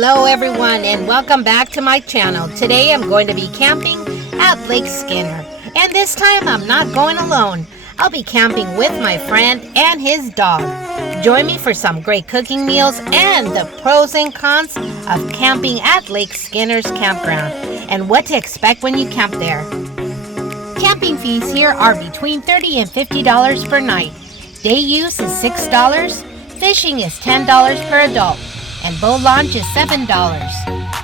Hello everyone and welcome back to my channel. Today I'm going to be camping at Lake Skinner. And this time I'm not going alone. I'll be camping with my friend and his dog. Join me for some great cooking meals and the pros and cons of camping at Lake Skinner's campground and what to expect when you camp there. Camping fees here are between $30 and $50 per night. Day use is $6. Fishing is $10 per adult. And boat launch is $7.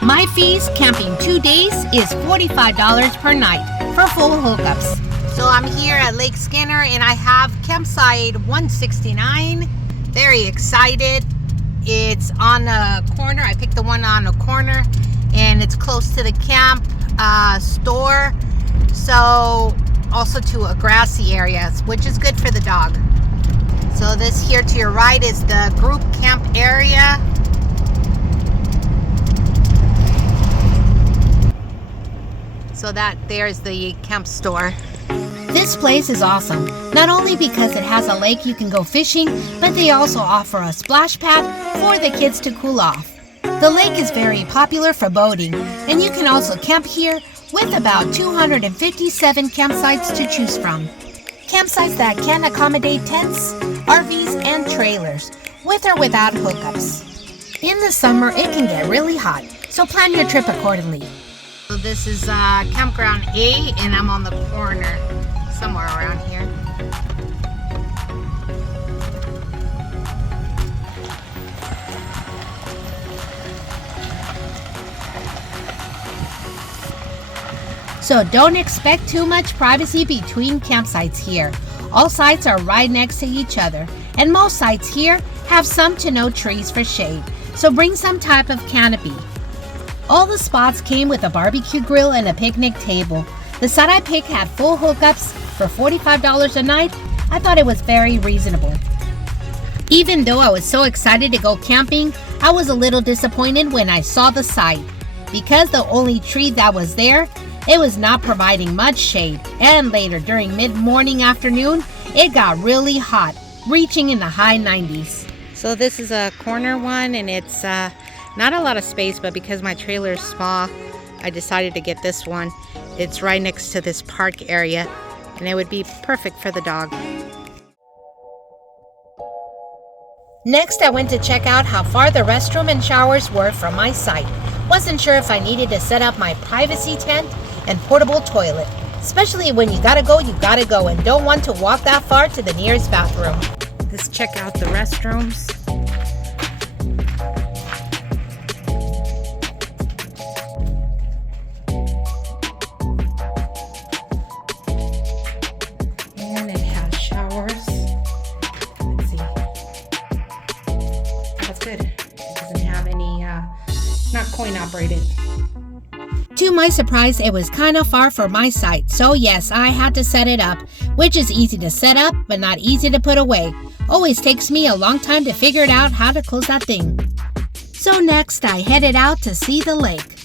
My fees camping 2 days is $45 per night for full hookups. So I'm here at Lake Skinner and I have campsite 169. Very excited. It's on a corner. I picked the one on a corner and it's close to the camp store. So also to a grassy area, which is good for the dog. So this here to your right is the group camp area. So that there's the camp store. This place is awesome, not only because it has a lake you can go fishing, but they also offer a splash pad for the kids to cool off. The lake is very popular for boating, and you can also camp here with about 257 campsites to choose from. Campsites that can accommodate tents, RVs, and trailers, with or without hookups. In the summer, it can get really hot, so plan your trip accordingly. So this is campground A, and I'm on the corner, somewhere around here. So don't expect too much privacy between campsites here. All sites are right next to each other, and most sites here have some to no trees for shade, so bring some type of canopy. All the spots came with a barbecue grill and a picnic table. The site I picked had full hookups for $45 a night. I thought it was very reasonable. Even though I was so excited to go camping, I was a little disappointed when I saw the site. Because the only tree that was there, it was not providing much shade. And later during mid-morning afternoon, it got really hot, reaching in the high 90s. So this is a corner one and it's not a lot of space, but because my trailer is small, I decided to get this one. It's right next to this park area, and it would be perfect for the dog. Next, I went to check out how far the restroom and showers were from my site. Wasn't sure if I needed to set up my privacy tent and portable toilet. Especially when you gotta go, and don't want to walk that far to the nearest bathroom. Let's check out the restrooms. Not coin operated. To my surprise, it was kind of far from my site, so yes, I had to set it up, which is easy to set up, but not easy to put away. Always takes me a long time to figure it out how to close that thing. So next, I headed out to see the lake.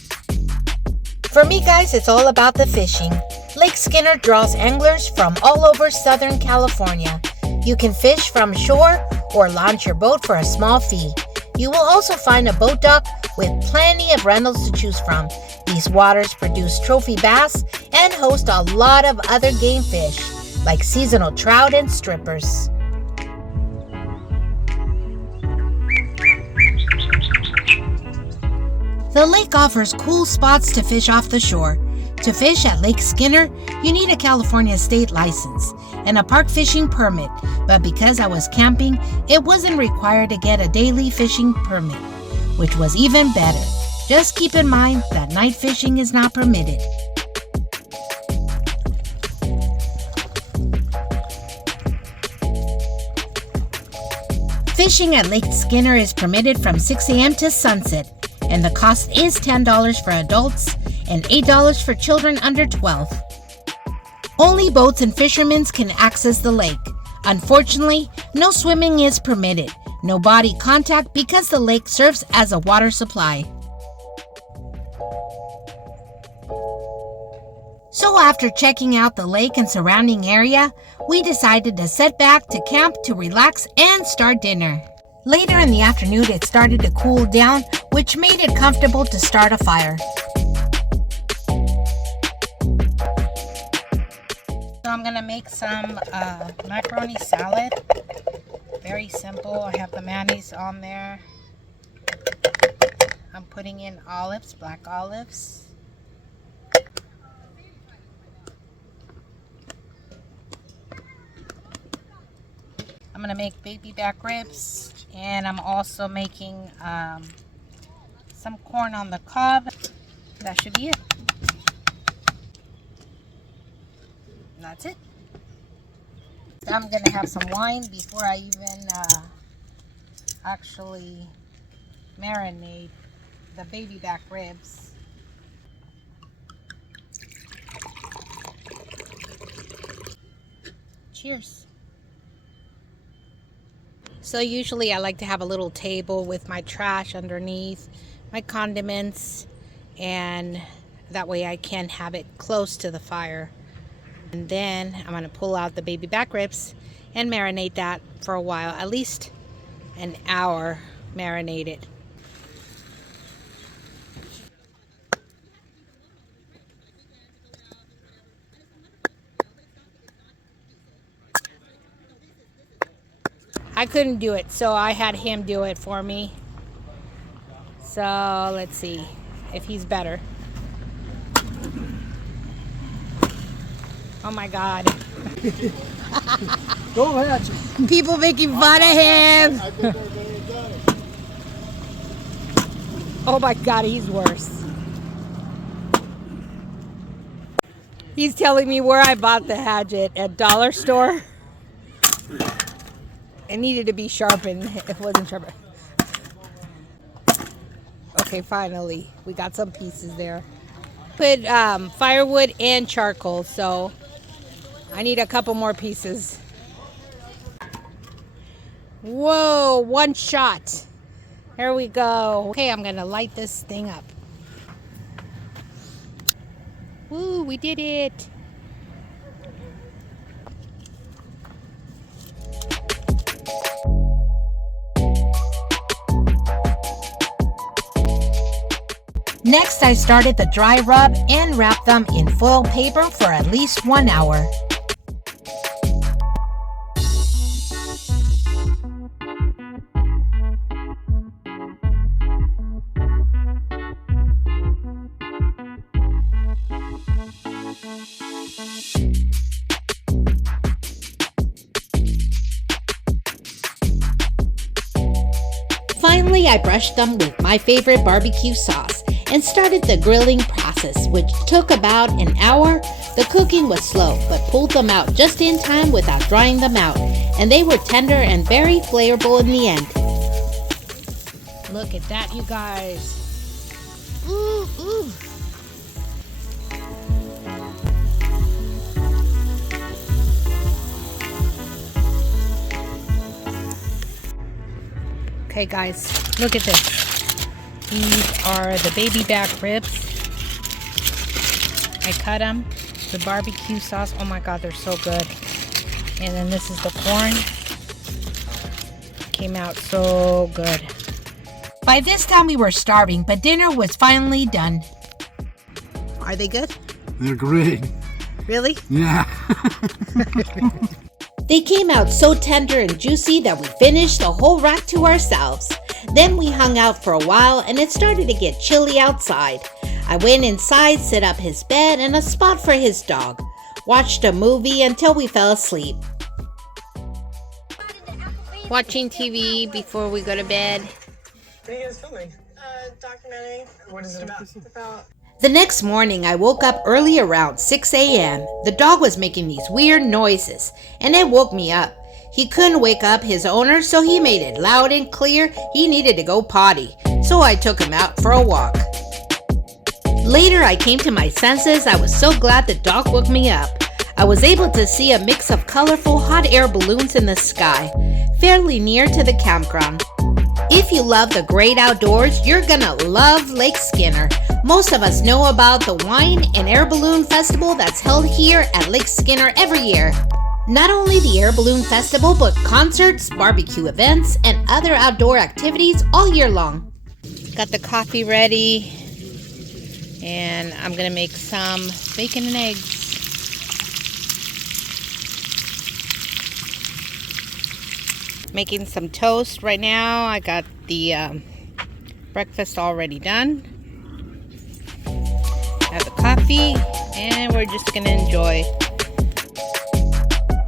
For me guys, it's all about the fishing. Lake Skinner draws anglers from all over Southern California. You can fish from shore or launch your boat for a small fee. You will also find a boat dock with plenty of rentals to choose from. These waters produce trophy bass and host a lot of other game fish, like seasonal trout and strippers. The lake offers cool spots to fish off the shore. To fish at Lake Skinner, you need a California state license and a park fishing permit, but because I was camping, it wasn't required to get a daily fishing permit, which was even better. Just keep in mind that night fishing is not permitted. Fishing at Lake Skinner is permitted from 6 a.m. to sunset, and the cost is $10 for adults and $8 for children under 12. Only boats and fishermen can access the lake. Unfortunately, no swimming is permitted. No body contact because the lake serves as a water supply. So after checking out the lake and surrounding area, we decided to set back to camp to relax and start dinner. Later in the afternoon, it started to cool down, which made it comfortable to start a fire. So I'm gonna make some macaroni salad. Very simple. I have the mayonnaise on there. I'm putting in olives, black olives. I'm gonna make baby back ribs, and I'm also making some corn on the cob. That should be it. And that's it. I'm gonna have some wine before I even actually marinate the baby back ribs. Cheers. So usually I like to have a little table with my trash underneath, my condiments, and that way I can have it close to the fire. And then I'm going to pull out the baby back ribs and marinate that for a while, at least an hour marinated. I couldn't do it, so I had him do it for me. So let's see if he's better. Oh my God. Go ahead. People making fun of him. I think they're better done it. Oh my God, he's worse. He's telling me where I bought the hatchet, at dollar store. It needed to be sharpened. It wasn't sharpened. Okay, finally, we got some pieces there. Put firewood and charcoal, so I need a couple more pieces. Whoa, one shot. Here we go. Okay, I'm gonna light this thing up. Woo, we did it. Next, I started the dry rub and wrapped them in foil paper for at least 1 hour. Finally, I brushed them with my favorite barbecue sauce and started the grilling process, which took about an hour. The cooking was slow, but pulled them out just in time without drying them out, and they were tender and very flavorful in the end. Look at that, you guys. Ooh, ooh. Okay guys, look at this. These are the baby back ribs. I cut them. The barbecue sauce, oh my God, they're so good. And then this is the corn. Came out so good. By this time we were starving, but dinner was finally done. Are they good? They're great. Really? Yeah. They came out so tender and juicy that we finished the whole rack to ourselves. Then we hung out for a while and it started to get chilly outside. I went inside, set up his bed and a spot for his dog. Watched a movie until we fell asleep. Watching TV before we go to bed. What are you guys filming? Documentary. What is it about? The next morning, I woke up early around 6 a.m. The dog was making these weird noises, and it woke me up. He couldn't wake up his owner, so he made it loud and clear he needed to go potty. So I took him out for a walk. Later, I came to my senses. I was so glad the dog woke me up. I was able to see a mix of colorful hot air balloons in the sky, fairly near to the campground. If you love the great outdoors, you're gonna love Lake Skinner. Most of us know about the Wine and Air Balloon Festival that's held here at Lake Skinner every year. Not only the Air Balloon Festival, but concerts, barbecue events, and other outdoor activities all year long. Got the coffee ready. And I'm going to make some bacon and eggs. Making some toast right now. I got the breakfast already done. Have the coffee, and we're just gonna enjoy.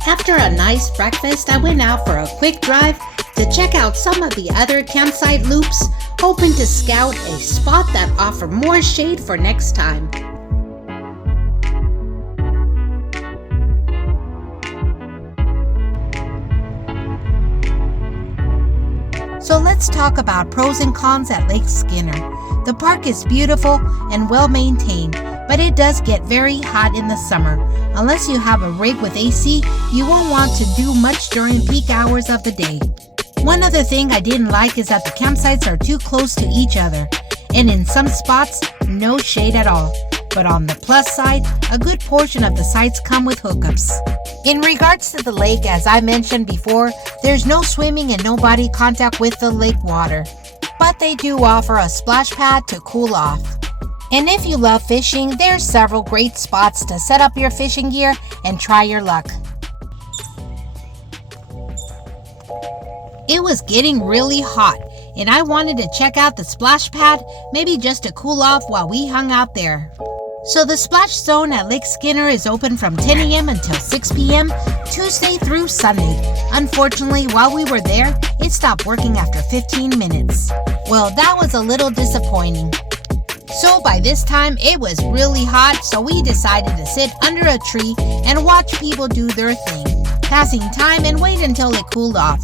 After a nice breakfast, I went out for a quick drive to check out some of the other campsite loops, hoping to scout a spot that offered more shade for next time. So let's talk about pros and cons at Lake Skinner. The park is beautiful and well maintained, but it does get very hot in the summer. Unless you have a rig with AC, you won't want to do much during peak hours of the day. One other thing I didn't like is that the campsites are too close to each other, and in some spots, no shade at all. But on the plus side, a good portion of the sites come with hookups. In regards to the lake, as I mentioned before, there's no swimming and no body contact with the lake water. But they do offer a splash pad to cool off. And if you love fishing, there's several great spots to set up your fishing gear and try your luck. It was getting really hot, and I wanted to check out the splash pad, maybe just to cool off while we hung out there. So the splash zone at Lake Skinner is open from 10 a.m. until 6 p.m. Tuesday through Sunday. Unfortunately, while we were there, it stopped working after 15 minutes. Well, that was a little disappointing. So by this time, it was really hot, so we decided to sit under a tree and watch people do their thing, passing time and wait until it cooled off.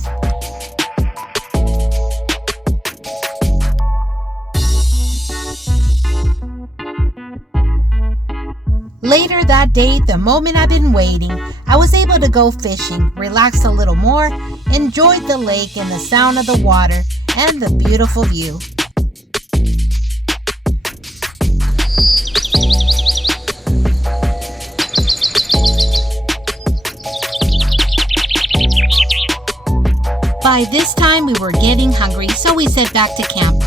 Later that day, the moment I've been waiting, I was able to go fishing, relax a little more, enjoy the lake and the sound of the water, and the beautiful view. By this time, we were getting hungry, so we set back to camp.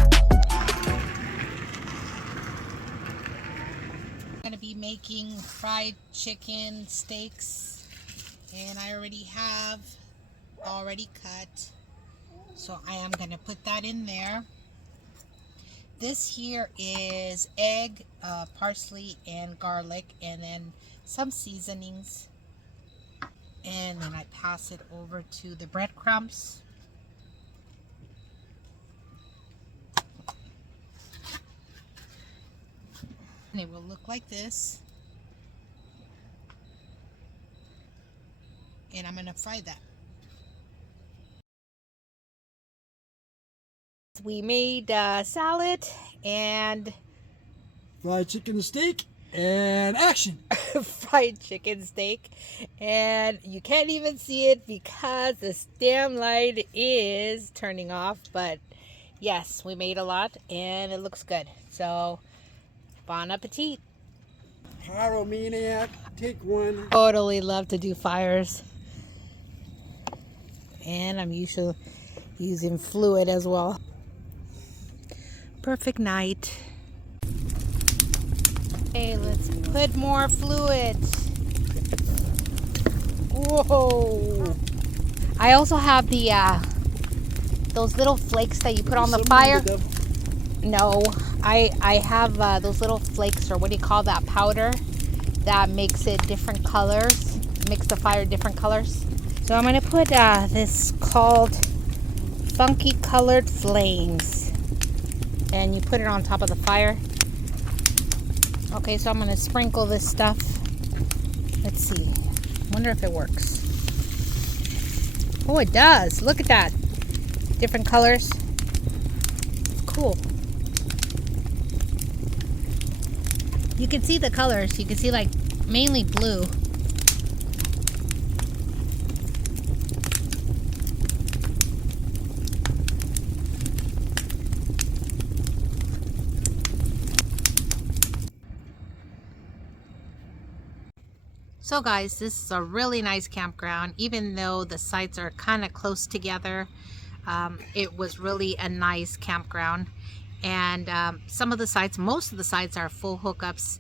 Be making fried chicken steaks, and I already have cut, so I am going to put that in there. This here is egg, parsley and garlic, and then some seasonings, and then I pass it over to the breadcrumbs. And it will look like this. And I'm going to fry that. We made salad and Fried chicken steak and action. fried chicken steak. And you can't even see it because this damn light is turning off. But yes, we made a lot and it looks good. So bon appetit. Pyromaniac, take one. Totally love to do fires. And I'm usually using fluid as well. Perfect night. Okay, let's put more fluid. Whoa. I also have the those little flakes that you put on the fire. No, I have those little flakes, or what do you call that, powder that makes it different colors, makes the fire different colors. So I'm going to put this called Funky Colored Flames, and you put it on top of the fire. Okay, so I'm going to sprinkle this stuff. Let's see, wonder if it works. Oh, it does. Look at that, different colors. Cool. You can see the colors. You can see like mainly blue. So guys, this is a really nice campground. Even though the sites are kind of close together, it was really a nice campground. And some of the sites, most of the sites are full hookups.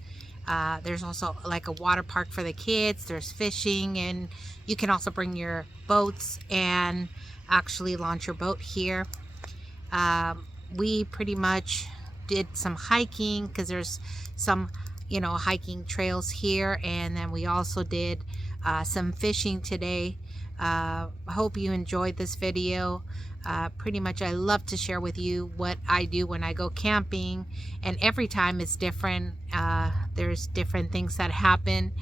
There's also like a water park for the kids. There's fishing, and you can also bring your boats and actually launch your boat here. We pretty much did some hiking because there's some, you know, hiking trails here, and then we also did some fishing today. I hope you enjoyed this video. Pretty much I love to share with you what I do when I go camping, and every time it's different. There's different things that happen.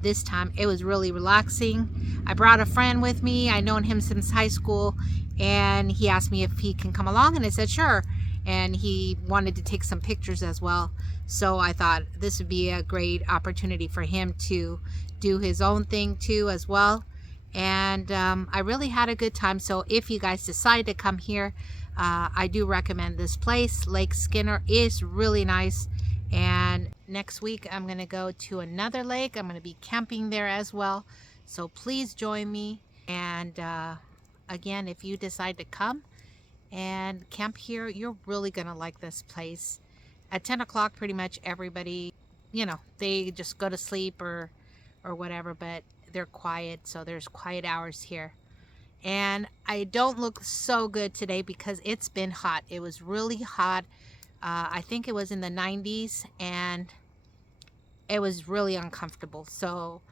This time it was really relaxing. I brought a friend with me. I've known him since high school, and he asked me if he can come along, and I said sure, and he wanted to take some pictures as well. So I thought this would be a great opportunity for him to do his own thing too as well. And I really had a good time. So if you guys decide to come here, I do recommend this place. Lake Skinner is really nice. And next week I'm going to go to another lake. I'm going to be camping there as well. So please join me. And again, if you decide to come and camp here, you're really going to like this place. At 10 o'clock, pretty much everybody, you know, they just go to sleep or whatever, but they're quiet, so there's quiet hours here. And I don't look so good today because it's been hot. It was really hot. I think it was in the 90s, and it was really uncomfortable. So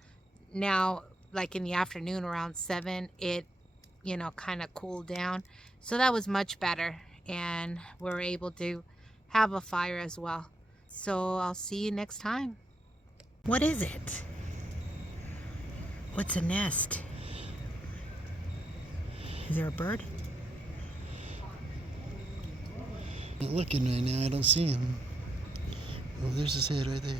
now, like in the afternoon around 7, it, you know, kind of cooled down. So that was much better, and we're able to have a fire as well. So I'll see you next time. What is it? What's a nest? Is there a bird? I'm looking right now, I don't see him. Oh, there's his head right there.